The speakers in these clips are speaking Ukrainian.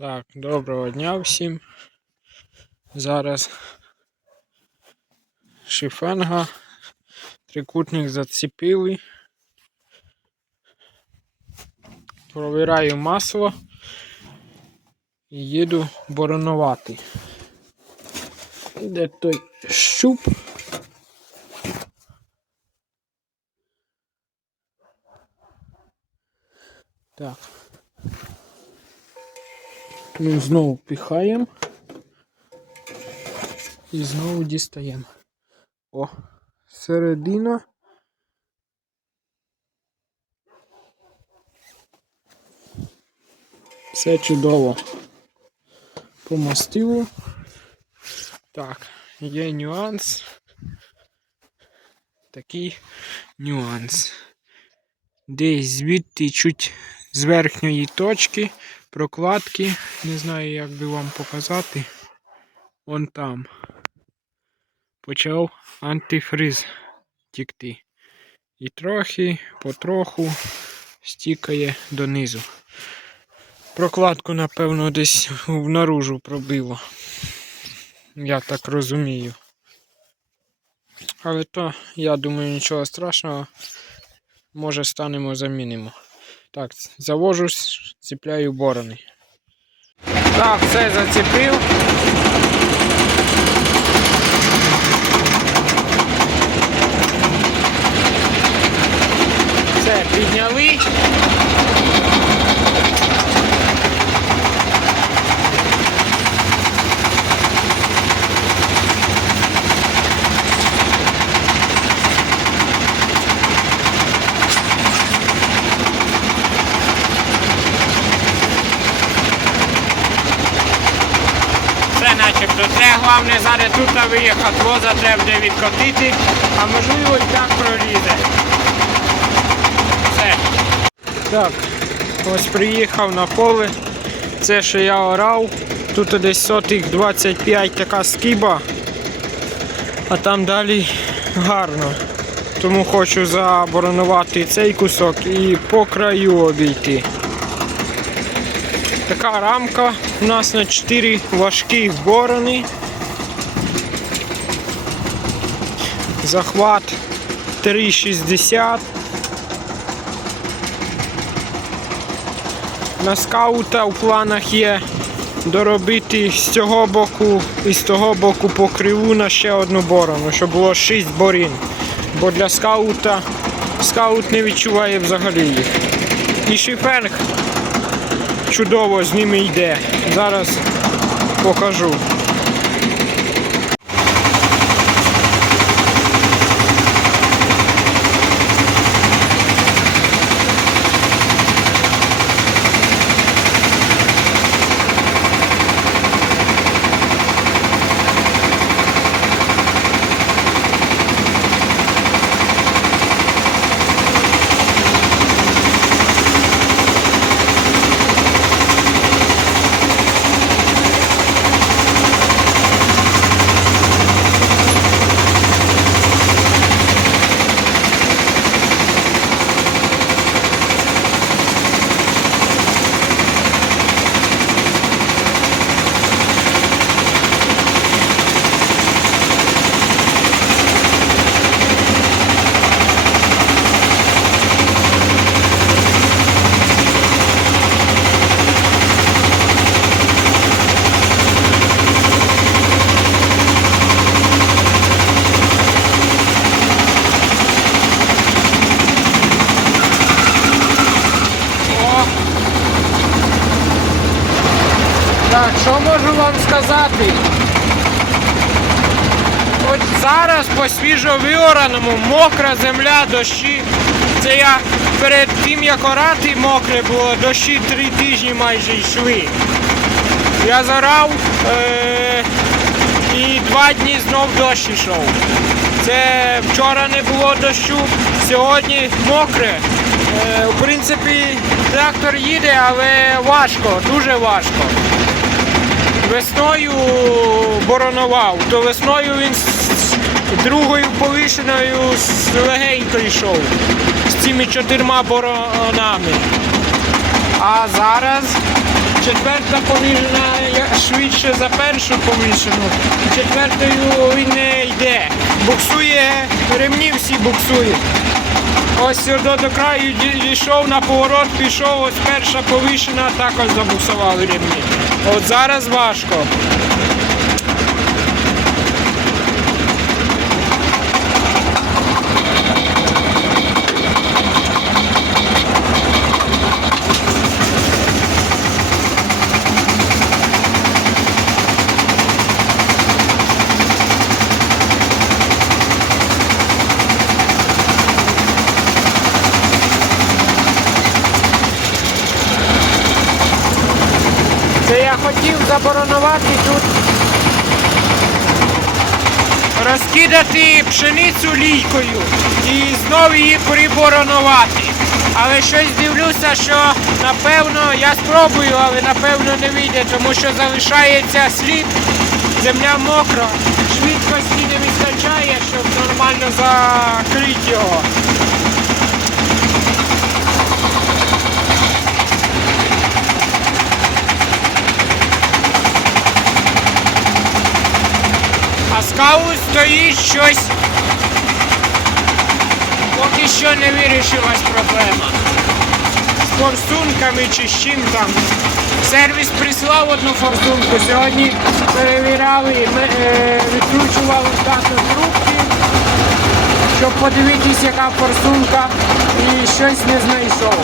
Так, доброго дня всім. Зараз шифенга. Трикутник зацепили. Провіряю масло і їду боронувати. Де той щуп? Так. Ну, знову піхаємо. І знову дістаємо. О, середина. Все чудово. По мастилу. Так, є нюанс. Такий нюанс. Десь звідти чуть з верхньої точки прокладки. Не знаю, як би вам показати. Вон там. Почав антифриз тікти. І трохи, потроху стікає донизу. Прокладку, напевно, десь внаружу пробило. Я так розумію. Але то, я думаю, нічого страшного. Може станемо замінимо. Так, завожусь, ціпляю борони. Так, все заціпив. Все, підняли. Все начебто треба, головне зараз тут виїхати, воза треба буде відкотити, а можливо і так пролізе. Все. Так, ось приїхав на поле. Це що я орав. Тут десь сотих 25 така скиба, а там далі гарно. Тому хочу заборонувати цей кусок і по краю обійти. Така рамка у нас на 4 важких борони. Захват 3,60. На скаута у планах є доробити з цього боку і з того боку по криву на ще одну борону, щоб було 6 борін. Бо для скаута скаут не відчуває взагалі їх. І шифенг чудово з ними йде. Зараз покажу. О! Так, що можу вам сказати? От зараз по мокра земля, дощі. Це я перед тим як орати мокре було, дощі три тижні майже йшли. Я зорав е- і два дні знов дощ йшов. Це вчора не було дощу, сьогодні мокре. Е, в принципі, трактор їде, але важко, дуже важко. Весною боронував, то весною він другою повишеною легенько йшов з цими чотирма боронами. А зараз Четверта повішена швидше за першу повішену. Четвертою він не йде. Буксує, ремні всі буксують. Ось сюди до краю ді- дійшов на поворот, пішов, ось перша повішена, також забуксували ремні. От зараз важко. Це я хотів заборонувати тут розкидати пшеницю лійкою і знову її приборонувати. Але щось дивлюся, що напевно я спробую, але напевно не вийде, тому що залишається слід, земля мокра, швидкості не вистачає, щоб нормально закрити його. А скаут стоїть щось. Поки що не вирішилась проблема. З форсунками чи з чим там. Сервіс прислав одну форсунку. Сьогодні перевіряли, е, відкручували також трубки, щоб подивитись, яка форсунка, і щось не знайшов.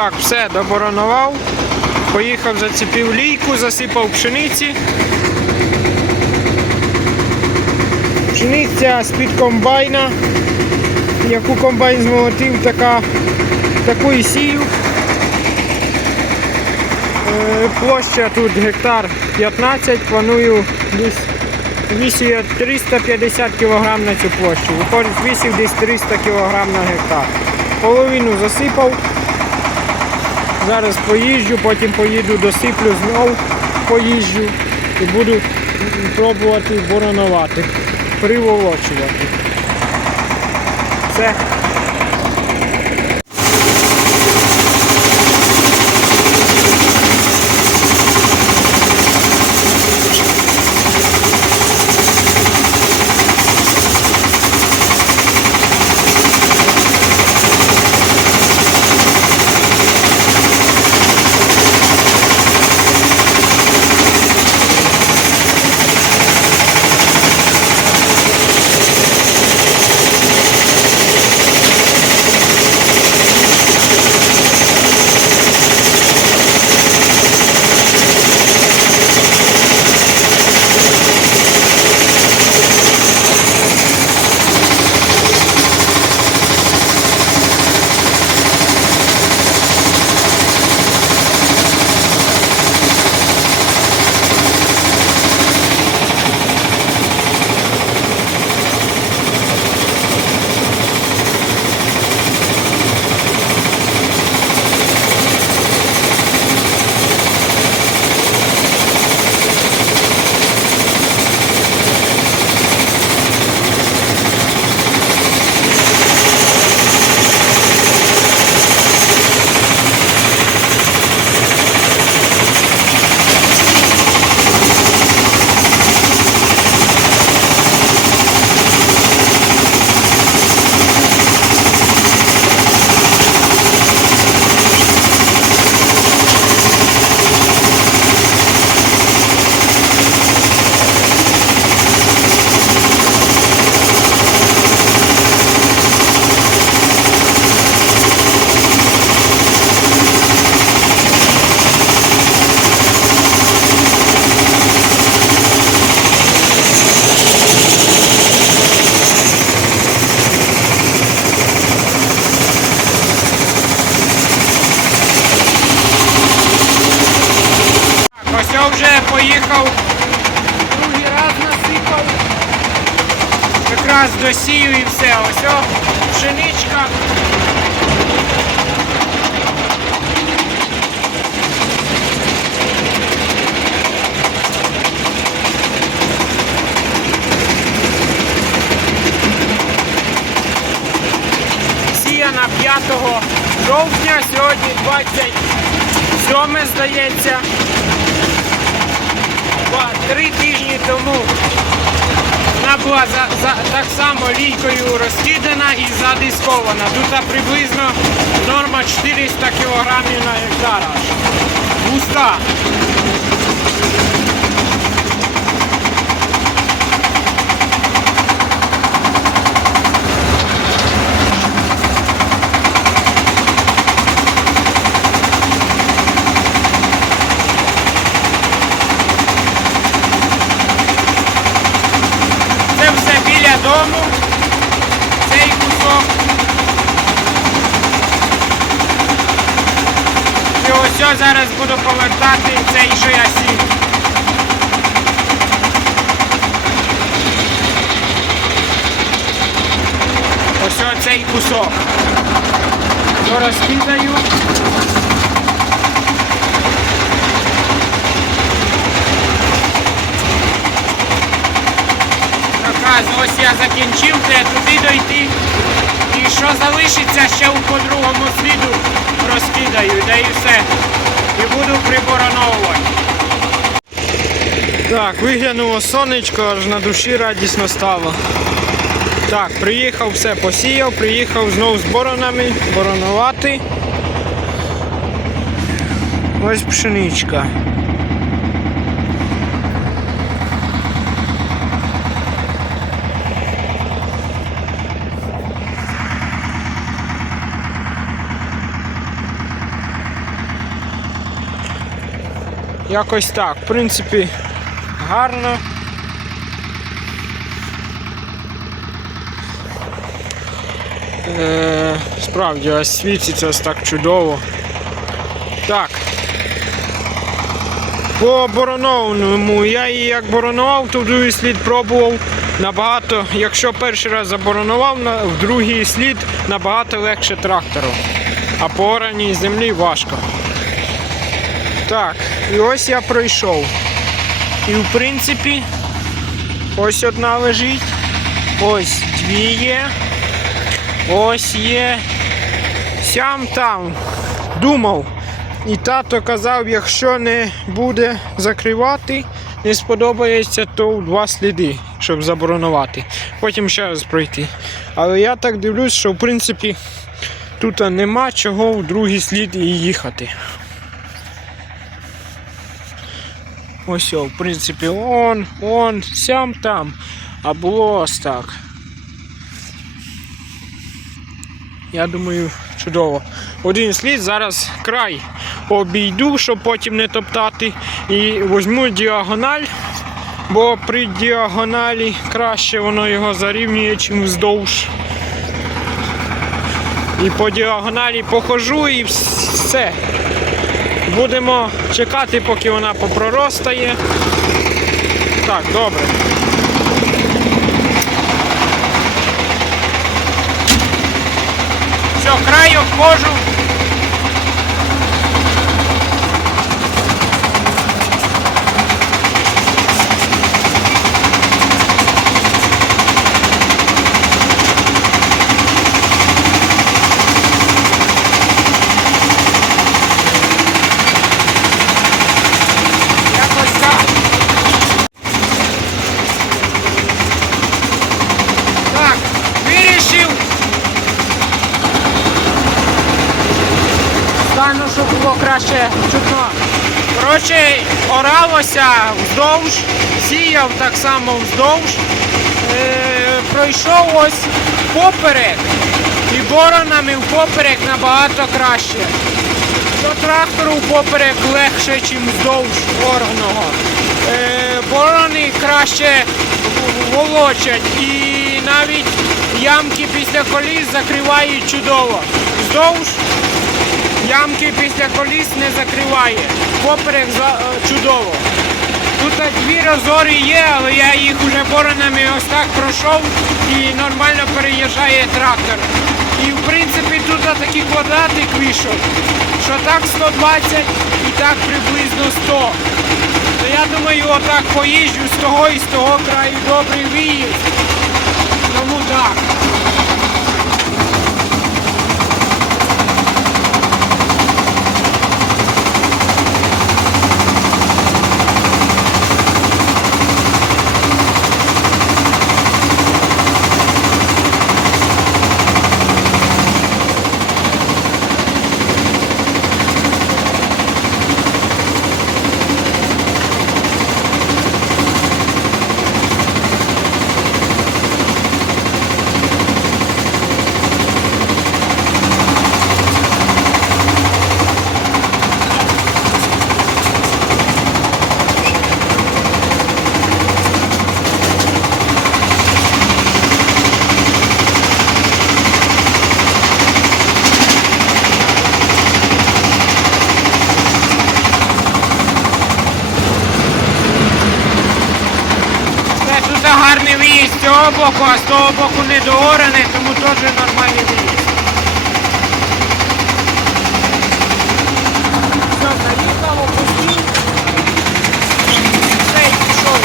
Так, все, доборонував. Поїхав, зацепив лійку, засипав пшениці. Пшениця з-під комбайна. Яку комбайн змолотив, така, таку і сію. Е, Площа тут гектар 15, планую десь вісію 350 кг на цю площу. Виходить вісів десь 300 кг на гектар. Половину засипав. Зараз поїжджу, потім поїду досиплю знов, поїжджу і буду пробувати боронувати, приволочувати. Все. Якраз досію і все. Ось о, пшеничка. Сіяна 5 жовтня, сьогодні 27 здається. Три тижні тому вона була за, за, так само лійкою розкидана і задискована. Тут приблизно норма 400 кг на гектар. Густа. Це все біля дому. Цей кусок. І ось я зараз буду повертати цей, я сів. Ось оцей кусок. То розкидаю. Ось я закінчив, де туди дойти. І що залишиться ще у по другому сліду розкидаю, да і все. І буду прибороновувати. Так, виглянуло сонечко, аж на душі радісно стало. Так, приїхав, все посіяв, приїхав знову з боронами, боронувати. Ось пшеничка. Якось так. В принципі, гарно. Е, справді, ось світиться ось так чудово. Так. По боронованому я її як боронував, то в другий слід пробував набагато, якщо перший раз заборонував, в другий слід набагато легше трактором. А по ораній землі важко. Так, і ось я пройшов. І в принципі, ось одна лежить, ось дві є, ось є. Сям там думав. І тато казав, якщо не буде закривати, не сподобається, то в два сліди, щоб заборонувати. Потім ще раз пройти. Але я так дивлюсь, що в принципі тут нема чого в другий слід і їхати. Ось, в принципі, он, он, сям там. А було ось так. Я думаю, чудово. Один слід, зараз край обійду, щоб потім не топтати. І візьму діагональ, бо при діагоналі краще воно його зарівнює, чим вздовж. І по діагоналі похожу і все. Будемо чекати, поки вона попроростає. Так, добре. Все, краю обхожу. Якось так. Так, вирішив. Стану, щоб було краще чутно. Коротше, оралося вздовж, сіяв так само вздовж. Е, пройшов ось поперек. І боронами впоперек набагато краще. До трактору впоперек легше, ніж вздовж органого. Е, борони краще волочать і навіть ямки після коліс закривають чудово. Вздовж ямки після коліс не закриває. Поперек е, чудово. Тут дві розори є, але я їх уже боронами ось так пройшов і нормально переїжджає трактор. І в принципі тут такий квадратик вийшов, що так 120 і так приблизно 100. То я думаю, отак поїжджу з того і з того краю добрий виїзд. Тому так. Це тут гарний виїзд з цього боку, а з того боку не доорений, тому теж нормальний виїзд. Все, заїхав, опустив. Все, і пішов.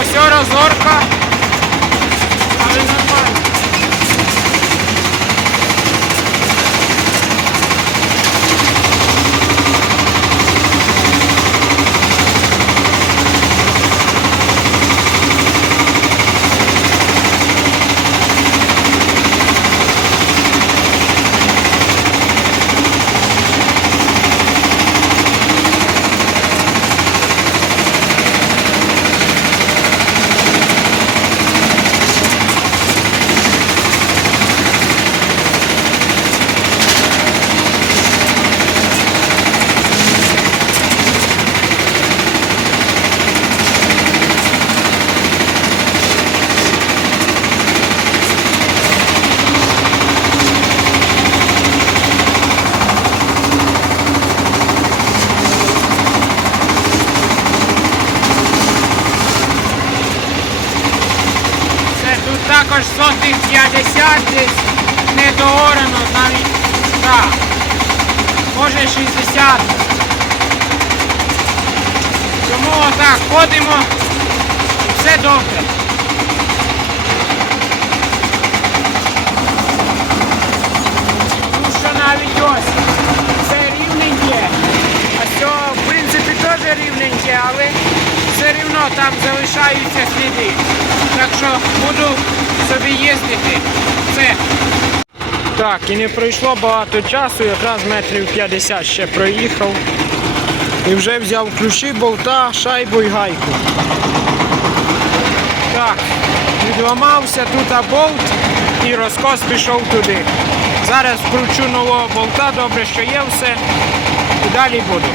Ось о, розорка. Але нормально. Це тут також сотих 50 десь не доорано навіть так. Може 60. Тому отак ходимо і добре. Тому що навіть ось це рівненьке, а що в принципі теж рівненьке, але все рівно там залишаються сліди. Так що буду собі їздити. Все. Так, і не пройшло багато часу, якраз метрів 50 ще проїхав. І вже взяв ключі, болта, шайбу і гайку. Так, відламався тут болт і розкос пішов туди. Зараз вкручу нового болта, добре, що є все. І далі буду.